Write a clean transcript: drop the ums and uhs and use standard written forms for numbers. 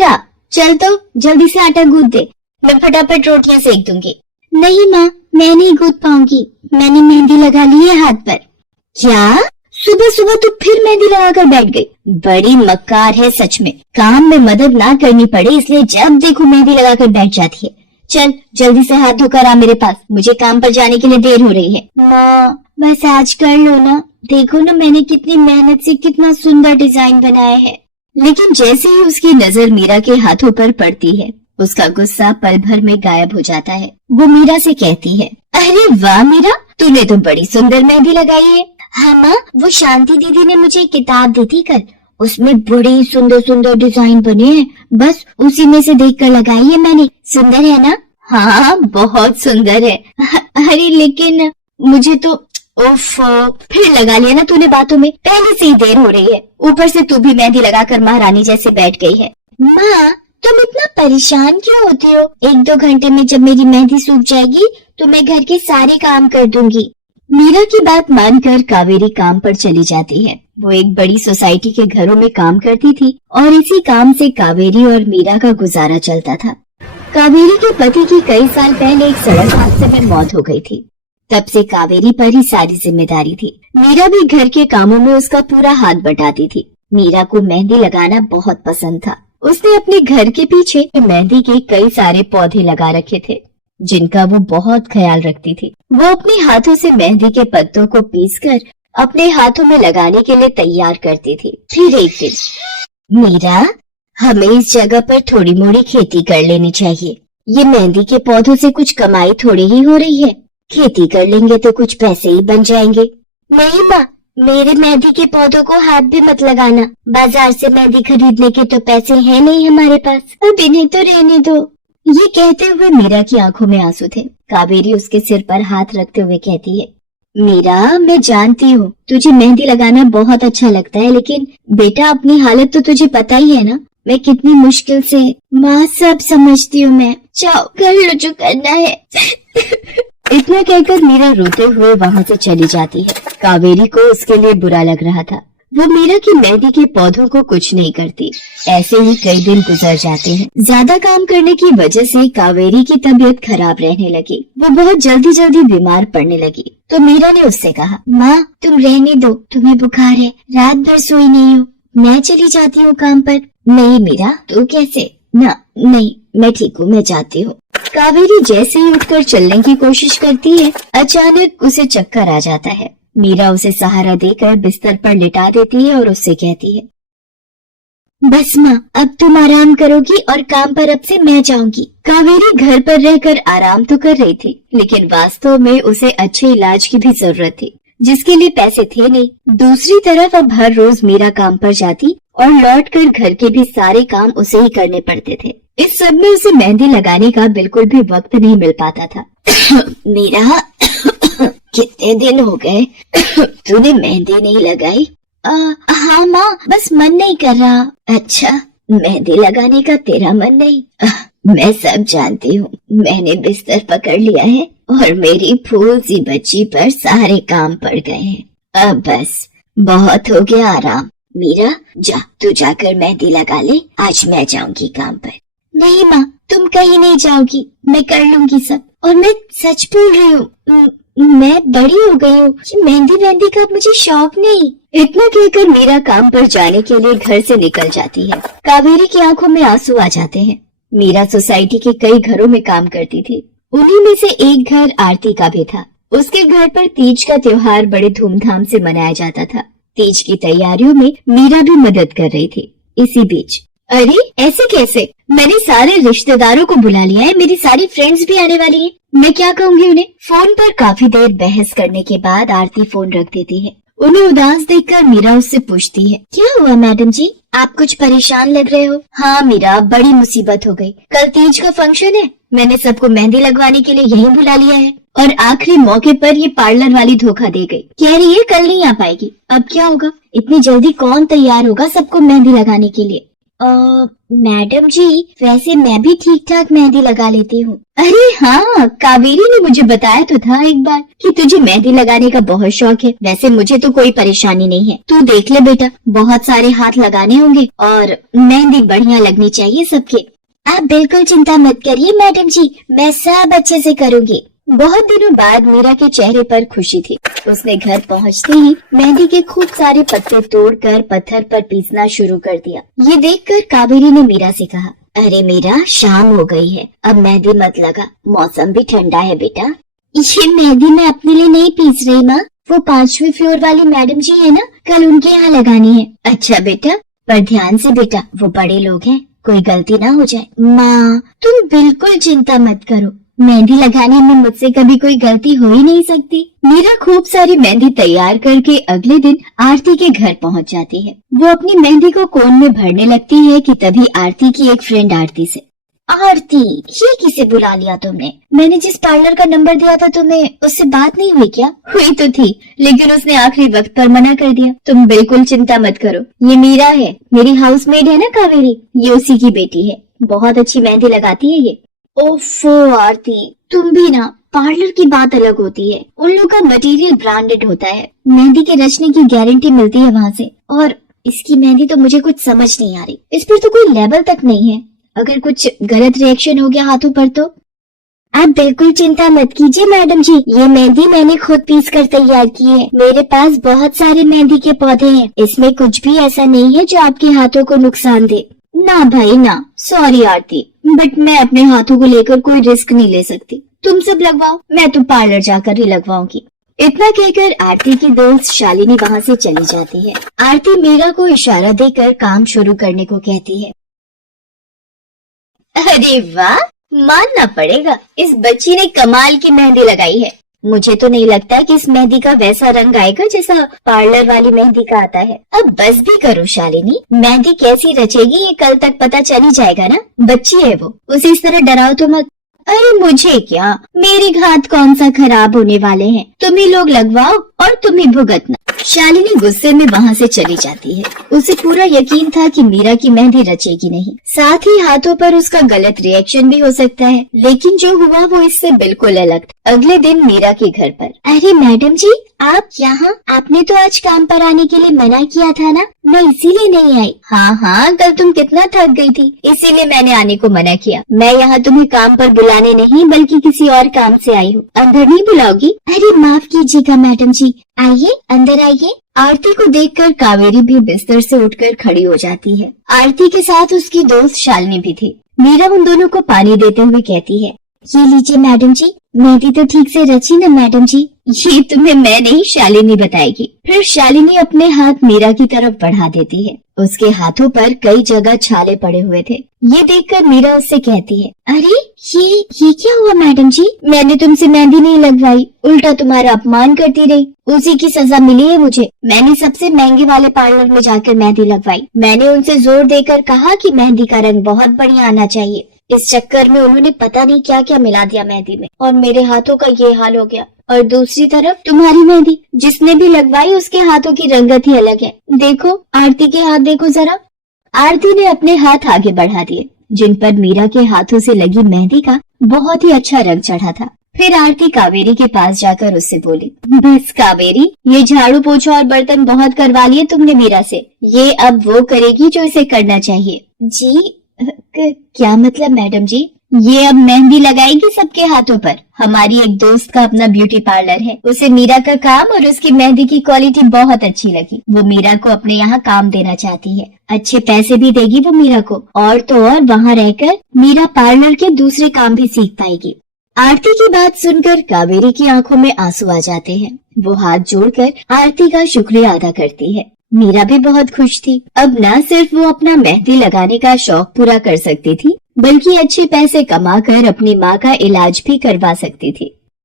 मीरा, चल तो जल्दी से आटा गूंथ दे, मैं फटाफट रोटियां सेक दूंगी। नहीं माँ, मैं नहीं गूंथ पाऊंगी, मैंने मेहंदी लगा ली है हाथ पर। क्या? सुबह सुबह तू फिर मेहंदी लगाकर बैठ गई? बड़ी मक्कार है सच में। काम में मदद ना करनी पड़े इसलिए जब देखो मेहंदी लगाकर बैठ जाती है। चल जल्दी से हाथ धोकर आ मेरे पास, मुझे काम पर जाने के लिए देर हो रही है। माँ बस आज कर लो ना, देखो ना मैंने कितनी मेहनत से कितना सुंदर डिजाइन बनाया है। लेकिन जैसे ही उसकी नजर मीरा के हाथों पर पड़ती है, उसका गुस्सा पल भर में गायब हो जाता है। वो मीरा से कहती है, अरे वाह मीरा, तूने तो बड़ी सुंदर मेहंदी लगाई है। हाँ माँ, वो शांति दीदी ने मुझे एक किताब दी थी कल, उसमें बड़े सुंदर सुंदर डिजाइन बने हैं, बस उसी में से देखकर लगाई है मैंने। सुंदर है ना? हाँ बहुत सुंदर है। अरे लेकिन मुझे तो फिर लगा लिया ना तूने बातों में, पहले से ही देर हो रही है, ऊपर से तू भी मेहंदी लगाकर महारानी जैसे बैठ गई है। माँ तुम इतना परेशान क्यों होती हो? 1-2 घंटे में जब मेरी मेहंदी सूख जाएगी तो मैं घर के सारे काम कर दूंगी। मीरा की बात मानकर कावेरी काम पर चली जाती है। वो एक बड़ी सोसाइटी के घरों में काम करती थी और इसी काम से कावेरी और मीरा का गुजारा चलता था। कावेरी के पति की कई साल पहले एक सड़क हादसे में मौत हो गई थी। तब से कावेरी पर ही सारी जिम्मेदारी थी। मीरा भी घर के कामों में उसका पूरा हाथ बटाती थी। मीरा को मेहंदी लगाना बहुत पसंद था। उसने अपने घर के पीछे मेहंदी के कई सारे पौधे लगा रखे थे, जिनका वो बहुत ख्याल रखती थी। वो अपने हाथों से मेहंदी के पत्तों को पीसकर अपने हाथों में लगाने के लिए तैयार करती थी। फिर एक दिन, मीरा हमें इस जगह पर थोड़ी मोड़ी खेती कर लेनी चाहिए। ये मेहंदी के पौधों से कुछ कमाई थोड़ी ही हो रही है, खेती कर लेंगे तो कुछ पैसे ही बन जाएंगे। नहीं माँ, मेरे मेहंदी के पौधों को हाथ भी मत लगाना, बाजार से मेहंदी खरीदने के तो पैसे हैं नहीं हमारे पास, अब इन्हें तो रहने दो। ये कहते हुए मीरा की आंखों में आंसू थे। कावेरी उसके सिर पर हाथ रखते हुए कहती है, मीरा मैं जानती हूँ तुझे मेहंदी लगाना बहुत अच्छा लगता है, लेकिन बेटा अपनी हालत तो तुझे पता ही है ना, मैं कितनी मुश्किल से। माँ सब समझती हूँ मैं, जाओ कर लो जो करना है। इतना कहकर मीरा रोते हुए वहाँ से चली जाती है। कावेरी को उसके लिए बुरा लग रहा था। वो मीरा की मेहंदी के पौधों को कुछ नहीं करती। ऐसे ही कई दिन गुजर जाते हैं। ज्यादा काम करने की वजह से कावेरी की तबीयत खराब रहने लगी। वो बहुत जल्दी जल्दी बीमार पड़ने लगी। तो मीरा ने उससे कहा, माँ तुम रहने दो, तुम्हें बुखार है, रात भर सोई नहीं हो, मैं चली जाती हूँ काम पर। नहीं मीरा, तू कैसे? ना नहीं, मैं ठीक हूँ, मैं जाती हूँ। कावेरी जैसे ही उठकर चलने की कोशिश करती है, अचानक उसे चक्कर आ जाता है। मीरा उसे सहारा देकर बिस्तर पर लिटा देती है और उससे कहती है, बस माँ अब तुम आराम करोगी और काम पर अब से मैं जाऊंगी। कावेरी घर पर रहकर आराम तो कर रही थी, लेकिन वास्तव में उसे अच्छे इलाज की भी जरूरत थी, जिसके लिए पैसे थे नहीं। दूसरी तरफ अब हर रोज मीरा काम पर जाती और लौटकर घर के भी सारे काम उसे ही करने पड़ते थे। इस सब में उसे मेहंदी लगाने का बिल्कुल भी वक्त नहीं मिल पाता था। मीरा कितने दिन हो गए तूने मेहंदी नहीं लगाई? हाँ माँ, बस मन नहीं कर रहा। अच्छा, मेहंदी लगाने का तेरा मन नहीं? मैं सब जानती हूँ, मैंने बिस्तर पकड़ लिया है और मेरी फूल सी बच्ची पर सारे काम पड़ गए हैं। अब बस बहुत हो गया आराम। मीरा जा, तू जाकर मेहंदी लगा ले, आज मैं जाऊंगी काम पर। नहीं माँ, तुम कहीं नहीं जाओगी, मैं कर लूंगी सब, और मैं सच बोल रही हूँ, मैं बड़ी हो गई हूँ, मेहंदी का मुझे शौक नहीं। इतना कहकर मीरा काम पर जाने के लिए घर से निकल जाती है। कावेरी की आंखों में आंसू आ जाते हैं। मीरा सोसाइटी के कई घरों में काम करती थी। उन्हीं में से एक घर आरती का भी था। उसके घर पर तीज का त्योहार बड़े धूमधाम से मनाया जाता था। तीज की तैयारियों में मीरा भी मदद कर रही थी। इसी बीच, अरे ऐसे कैसे? मैंने सारे रिश्तेदारों को बुला लिया है, मेरी सारी फ्रेंड्स भी आने वाली हैं। मैं क्या कहूँगी उन्हें? फोन पर काफी देर बहस करने के बाद आरती फोन रख देती है। उन्हें उदास देखकर मीरा उससे पूछती है, क्या हुआ मैडम जी, आप कुछ परेशान लग रहे हो? हाँ मीरा, बड़ी मुसीबत हो गई। कल तीज का फंक्शन है, मैंने सबको मेहंदी लगवाने के लिए यहीं बुला लिया है और आखिरी मौके पर ये पार्लर वाली धोखा दे गई। कह रही है कल नहीं आ पाएगी। अब क्या होगा? इतनी जल्दी कौन तैयार होगा सबको मेहंदी लगाने के लिए? मैडम जी, वैसे मैं भी ठीक ठाक मेहंदी लगा लेती हूँ। अरे हाँ, कावेरी ने मुझे बताया तो था एक बार कि तुझे मेहंदी लगाने का बहुत शौक है। वैसे मुझे तो कोई परेशानी नहीं है, तू देख ले बेटा, बहुत सारे हाथ लगाने होंगे और मेहंदी बढ़िया लगनी चाहिए सबके। आप बिल्कुल चिंता मत करिए मैडम जी, मैं सब अच्छे से करूँगी। बहुत दिनों बाद मीरा के चेहरे पर खुशी थी। उसने घर पहुंचते ही मेहंदी के खूब सारे पत्ते तोड़कर पत्थर पर पीसना शुरू कर दिया। ये देखकर कावेरी ने मीरा से कहा, अरे मीरा, शाम हो गई है, अब मेहंदी मत लगा, मौसम भी ठंडा है बेटा। ये मेहंदी मैं अपने लिए नहीं पीस रही माँ, वो 5वें फ्लोर वाली मैडम जी है ना, कल उनके यहाँ लगानी है। अच्छा बेटा, पर ध्यान से बेटा, वो बड़े लोग हैं, कोई गलती ना हो जाए। माँ, तुम बिल्कुल चिंता मत करो, मेहंदी लगाने में मुझसे कभी कोई गलती हो ही नहीं सकती। मीरा खूब सारी मेहंदी तैयार करके अगले दिन आरती के घर पहुंच जाती है। वो अपनी मेहंदी को कोन में भरने लगती है कि तभी आरती की एक फ्रेंड आरती से, आरती, ये किसे बुला लिया तुमने? मैंने जिस पार्लर का नंबर दिया था तुम्हें, उससे बात नहीं हुई क्या? हुई तो थी, लेकिन उसने आखिरी वक्त पर मना कर दिया। तुम बिल्कुल चिंता मत करो, ये मीरा है, मेरी हाउसमेड है ना कावेरी, ये उसी की बेटी है, बहुत अच्छी मेहंदी लगाती है ये। ओफो आरती, तुम भी ना, पार्लर की बात अलग होती है, उन लोगों का मटेरियल ब्रांडेड होता है, मेहंदी के रचने की गारंटी मिलती है वहाँ से। और इसकी मेहंदी तो मुझे कुछ समझ नहीं आ रही, इस पर तो कोई लेबल तक नहीं है, अगर कुछ गलत रिएक्शन हो गया हाथों पर तो। आप बिल्कुल चिंता मत कीजिए मैडम जी, ये मेहंदी मैंने खुद पीस कर तैयार की है। मेरे पास बहुत सारे मेहंदी के पौधे हैं, इसमें कुछ भी ऐसा नहीं है जो आपके हाथों को नुकसान दे। ना भाई ना, सॉरी आरती, बट मैं अपने हाथों को लेकर कोई रिस्क नहीं ले सकती। तुम सब लगवाओ, मैं तो पार्लर जाकर ही लगवाऊंगी। इतना कहकर आरती की दोस्त शालिनी वहाँ से चली जाती है। आरती मीरा को इशारा देकर काम शुरू करने को कहती है। अरे वाह, मानना पड़ेगा, इस बच्ची ने कमाल की मेहंदी लगाई है। मुझे तो नहीं लगता कि इस मेहंदी का वैसा रंग आएगा जैसा पार्लर वाली मेहंदी का आता है। अब बस भी करो शालिनी, मेहंदी कैसी रचेगी ये कल तक पता चल ही जाएगा ना, बच्ची है वो, उसे इस तरह डराओ तो मत। अरे मुझे क्या, मेरे हाथ कौन सा खराब होने वाले हैं, तुम ही लोग लगवाओ और तुम ही भुगतना। शालिनी गुस्से में वहाँ से चली जाती है। उसे पूरा यकीन था कि मीरा की मेहंदी रचेगी नहीं, साथ ही हाथों पर उसका गलत रिएक्शन भी हो सकता है, लेकिन जो हुआ वो इससे बिल्कुल अलग। अगले दिन मीरा के घर पर, अरे मैडम जी, आप यहाँ? आपने तो आज काम पर आने के लिए मना किया था ना, मैं इसीलिए नहीं आई। हाँ, कल तुम कितना थक गई थी, इसीलिए मैंने आने को मना किया। मैं यहाँ तुम्हें काम पर बुलाने नहीं बल्कि किसी और काम से आई हूँ। अंदर नहीं बुलाओगी? अरे माफ कीजिएगा मैडम जी, आइए अंदर आइए। आरती को देखकर कावेरी भी बिस्तर से उठकर खड़ी हो जाती है। आरती के साथ उसकी दोस्त शालिनी भी थी। मीरा उन दोनों को पानी देते हुए कहती है, ये लीजिए मैडम जी, मेहंदी तो ठीक से रची ना मैडम जी? ये तुम्हें मैं नहीं शालिनी बताएगी। फिर शालिनी अपने हाथ मीरा की तरफ बढ़ा देती है। उसके हाथों पर कई जगह छाले पड़े हुए थे। ये देखकर मीरा उससे कहती है, अरे ये क्या हुआ मैडम जी? मैंने तुमसे मेहंदी नहीं लगवाई, उल्टा तुम्हारा अपमान करती रही, उसी की सजा मिली है मुझे। मैंने सबसे महंगे वाले पार्लर में जाकर मेहंदी लगवाई। मैंने उनसे जोर देकर कहा कि मेहंदी का रंग बहुत बढ़िया आना चाहिए। इस चक्कर में उन्होंने पता नहीं क्या क्या मिला दिया मेहंदी में, और मेरे हाथों का ये हाल हो गया। और दूसरी तरफ तुम्हारी मेहंदी, जिसने भी लगवाई उसके हाथों की रंगत ही अलग है। देखो आरती के हाथ देखो जरा। आरती ने अपने हाथ आगे बढ़ा दिए, जिन पर मीरा के हाथों से लगी मेहंदी का बहुत ही अच्छा रंग चढ़ा था। फिर आरती कावेरी के पास जाकर उससे बोली, बस कावेरी, ये झाड़ू पोछा और बर्तन बहुत करवा लिए तुमने मीरा से, ये अब वो करेगी जो इसे करना चाहिए। जी क्या मतलब मैडम जी? ये अब मेहंदी लगाएगी सबके हाथों पर। हमारी एक दोस्त का अपना ब्यूटी पार्लर है, उसे मीरा का काम और उसकी मेहंदी की क्वालिटी बहुत अच्छी लगी। वो मीरा को अपने यहाँ काम देना चाहती है, अच्छे पैसे भी देगी वो मीरा को, और तो और वहाँ रहकर मीरा पार्लर के दूसरे काम भी सीख पाएगी। आरती की बात सुनकर कावेरी की आंखों में आंसू आ जाते हैं। वो हाथ जोड़कर आरती का शुक्रिया अदा करती है। मीरा भी बहुत खुश थी। अब न सिर्फ वो अपना मेहंदी लगाने का शौक पूरा कर सकती थी, बल्कि अच्छे पैसे कमाकर अपनी माँ का इलाज भी करवा सकती थी।